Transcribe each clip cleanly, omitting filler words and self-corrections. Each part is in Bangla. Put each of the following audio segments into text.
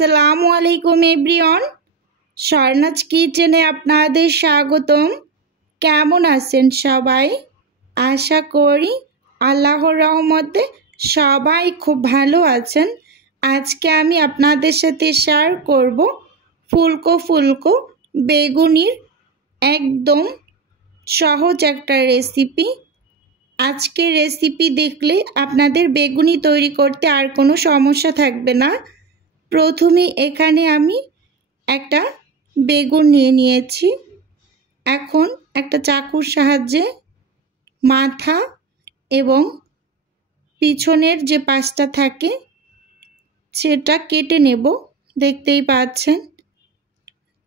আসসালামু আলাইকুম এভরিওয়ান, স্বর্ণাজ কিচেনে আপনাদের স্বাগতম। কেমন আছেন সবাই? আশা করি আল্লাহর রহমতে সবাই খুব ভালো আছেন। আজকে আমি আপনাদের সাথে শেয়ার করব ফুলকো বেগুনির একদম সহজ একটা রেসিপি। আজকের রেসিপি দেখলে আপনাদের বেগুনি তৈরি করতে আর কোনো সমস্যা থাকবে না। প্রথমে এখানে আমি একটা বেগুন নিয়েছি। এখন একটা চাকুর সাহায্যে মাথা এবং পিছনের যে পাশটা থাকে সেটা কেটে নেব, দেখতেই পাচ্ছেন।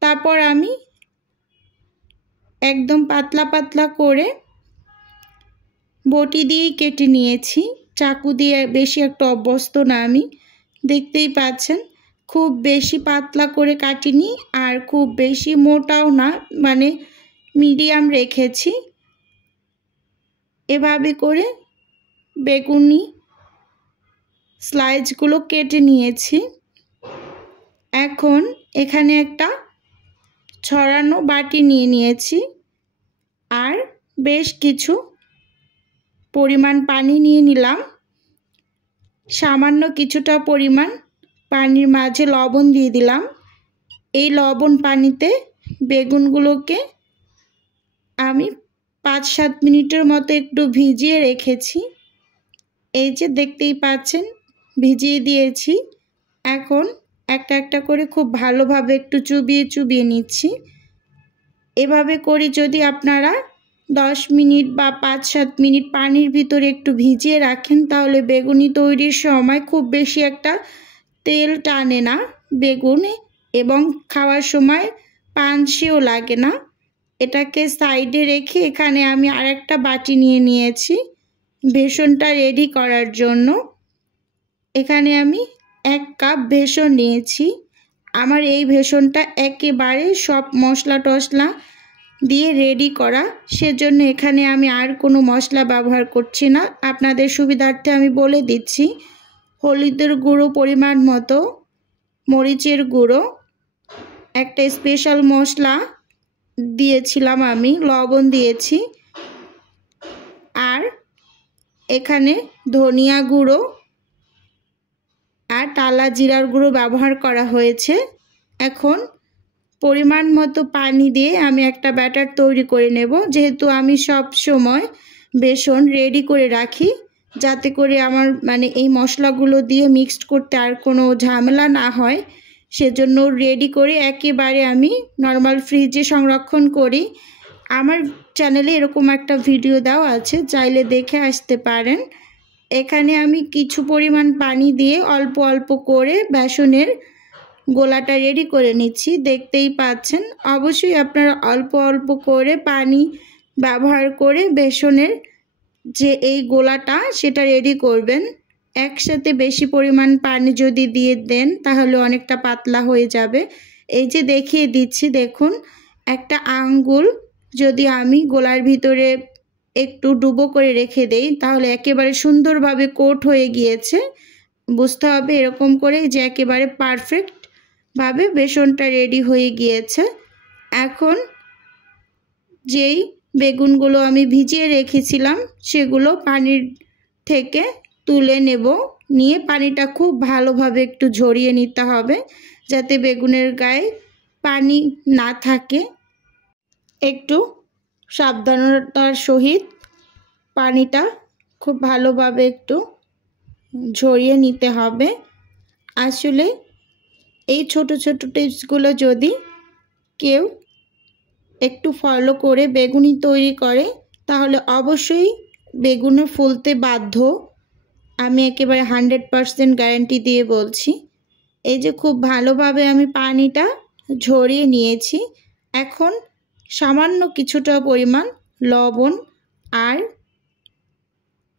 তারপর আমি একদম পাতলা করে বটি দিয়ে কেটে নিয়েছি। চাকু দিয়ে বেশি একটা অভ্যস্ত না আমি, দেখতেই পাচ্ছেন। খুব বেশি পাতলা করে কাটিনি আর খুব বেশি মোটাও না, মানে মিডিয়াম রেখেছি। এভাবে করে বেগুনি স্লাইসগুলো কেটে নিয়েছি। এখন এখানে একটা ছড়ানো বাটি নিয়েছি আর বেশ কিছু পরিমাণ পানি নিয়ে নিলাম। সামান্য কিছুটা পরিমাণ পানির মাঝে লবণ দিয়ে দিলাম। এই লবণ পানিতে বেগুনগুলোকে আমি 5-7 মিনিটের মতো একটু ভিজিয়ে রেখেছি। এই যে দেখতেই পাচ্ছেন, ভিজিয়ে দিয়েছি। এখন একটা করে খুব ভালোভাবে একটু চুবিয়ে নিচ্ছি। এভাবে করে যদি আপনারা 10 মিনিট বা 5-7 মিনিট পানির ভিতরে একটু ভিজিয়ে রাখেন, তাহলে বেগুনি তৈরির সময় খুব বেশি একটা তেল টানে না বেগুনে, এবং খাওয়ার সময় পানসেও লাগে না। এটাকে সাইডে রেখে এখানে আমি আরেকটা বাটি নিয়েছি বেসনটা রেডি করার জন্য। এখানে আমি 1 কাপ বেসন নিয়েছি। আমার এই বেসনটা একেবারে সব মশলা টশলা দিয়ে রেডি করা, সেজন্য এখানে আমি আর কোনো মশলা ব্যবহার করছি না। আপনাদের সুবিধার্থে আমি বলে দিচ্ছি। হলুদের গুঁড়ো পরিমাণ মতো, মরিচের গুঁড়ো, একটা স্পেশাল মশলা দিয়েছিলাম আমি, লবণ দিয়েছি, আর এখানে ধনিয়া গুঁড়ো আর টালা জিরার গুঁড়ো ব্যবহার করা হয়েছে। এখন পরিমাণ মতো পানি দিয়ে আমি একটা ব্যাটার তৈরি করে নেব। যেহেতু আমি সব সময় বেসন রেডি করে রাখি, যাতে করে আমার এই মশলাগুলো দিয়ে মিক্সড করতে আর কোনো ঝামেলা না হয়, সেজন্য রেডি করে একেবারে আমি নর্মাল ফ্রিজে সংরক্ষণ করি। আমার চ্যানেলে এরকম একটা ভিডিও দেওয়া আছে, চাইলে দেখে আসতে পারেন। এখানে আমি কিছু পরিমাণ পানি দিয়ে অল্প করে বেসনের গোলাটা রেডি করে নিচ্ছি, দেখতেই পাচ্ছেন। অবশ্যই আপনারা অল্প করে পানি ব্যবহার করে বেসনের যে এই গোলাটা সেটা রেডি করবেন। একসাথে বেশি পরিমাণ পানি যদি দিয়ে দেন তাহলে অনেকটা পাতলা হয়ে যাবে। এই যে দেখিয়ে দিচ্ছি, দেখুন, একটা আঙ্গুল যদি আমি গোলার ভিতরে একটু ডুবো করে রেখে দেই তাহলে একেবারে সুন্দরভাবে কোট হয়ে গিয়েছে। বুঝতে হবে এরকম করে যে একেবারে পারফেক্টভাবে বেসনটা রেডি হয়ে গিয়েছে। এখন যেই বেগুনগুলো আমি ভিজিয়ে রেখেছিলাম সেগুলো পানির থেকে তুলে নেব। নিয়ে পানিটা খুব ভালোভাবে একটু ঝরিয়ে নিতে হবে, যাতে বেগুনের গায়ে পানি না থাকে। একটু সাবধানতার সহিত পানিটা খুব ভালোভাবে একটু ঝরিয়ে নিতে হবে। আসলে এই ছোট টিপসগুলো যদি কেউ একটু ফলো করে বেগুনি তৈরি করে তাহলে অবশ্যই বেগুনে ফুলতে বাধ্য। আমি একেবারে 100% গ্যারান্টি দিয়ে বলছি। এই যে খুব ভালোভাবে আমি পানিটা ঝরিয়ে নিয়েছি। এখন সামান্য কিছুটা পরিমাণ লবণ আর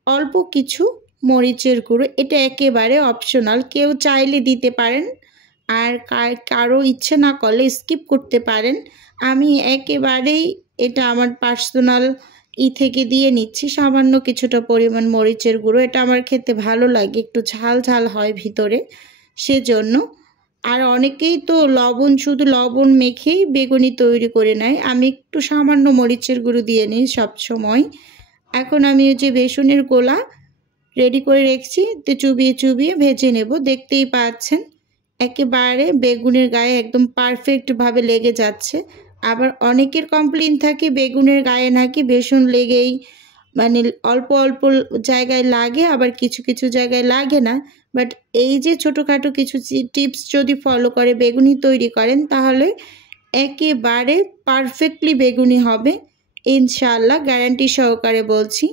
অল্প কিছু মরিচের গুঁড়ো, এটা একেবারে অপশনাল, কেউ চাইলে দিতে পারেন আর কারো ইচ্ছে না করলে স্কিপ করতে পারেন। আমি একেবারেই এটা আমার পার্সোনাল থেকে দিয়ে নিচ্ছি সামান্য কিছুটা পরিমাণ মরিচের গুঁড়ো। এটা আমার খেতে ভালো লাগে, একটু ঝাল হয় ভিতরে, সেজন্য। আর অনেকেই তো লবণ, শুধু লবণ মেখেই বেগুনি তৈরি করে নেয়। আমি একটু সামান্য মরিচের গুঁড়ো দিয়ে নিই সবসময়। এখন আমি ওই যে বেসনের গোলা রেডি করে রেখেছি, তো চুবিয়ে চুবিয়ে ভেজে নেব। দেখতেই পাচ্ছেন একেবারে বেগুনের গায়ে একদম পারফেক্টভাবে লেগে যাচ্ছে। আবার অনেকের কমপ্লেন থাকে বেগুনের গায়ে নাকি বেসন লেগেই, মানে অল্প অল্প জায়গায় লাগে, আবার কিছু কিছু জায়গায় লাগে না। বাট এই যে ছোটোখাটো কিছু টিপস যদি ফলো করে বেগুনি তৈরি করেন, তাহলে একেবারে পারফেক্টলি বেগুনি হবে ইনশাআল্লাহ, গ্যারান্টি সহকারে বলছি।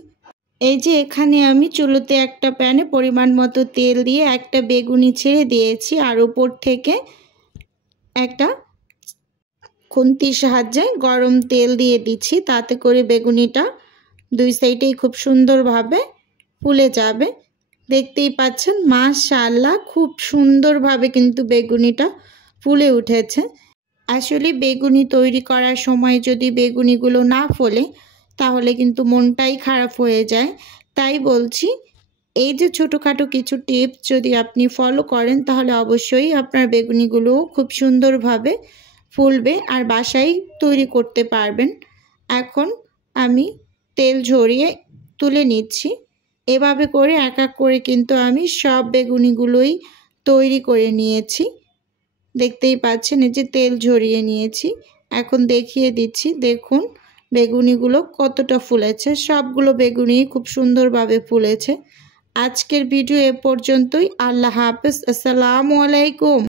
এই যে এখানে আমি চুলোতে একটা প্যানে পরিমাণ মতো তেল দিয়ে একটা বেগুনি ছেড়ে দিয়েছি, আর উপর থেকে একটা খুন্তির সাহায্যে গরম তেল দিয়ে দিচ্ছি। তাতে করে বেগুনিটা দুই সাইডেই খুব সুন্দরভাবে ফুলে যাবে। দেখতেই পাচ্ছেন মাশাআল্লাহ খুব সুন্দরভাবে কিন্তু বেগুনিটা ফুলে উঠেছে। আসলে বেগুনি তৈরি করার সময় যদি বেগুনিগুলো না ফোলে তাহলে কিন্তু মনটাই খারাপ হয়ে যায়। তাই বলছি, এই যে ছোটোখাটো কিছু টিপস যদি আপনি ফলো করেন তাহলে অবশ্যই আপনার বেগুনিগুলো খুব সুন্দরভাবে ফুলবে আর বাসায় তৈরি করতে পারবেন। এখন আমি তেল ঝরিয়ে তুলে নিচ্ছি। এভাবে করে এক এক করে কিন্তু আমি সব বেগুনিগুলোই তৈরি করে নিয়েছি। দেখতেই পাচ্ছেন এই যে তেল ঝরিয়ে নিয়েছি। এখন দেখিয়ে দিচ্ছি, দেখুন বেগুনিগুলো কতটা ফুলেছে। সবগুলো বেগুনি খুব সুন্দরভাবে ফুলেছে। আজকের ভিডিও এ পর্যন্তই। আল্লাহ হাফেজ। আসসালামু আলাইকুম।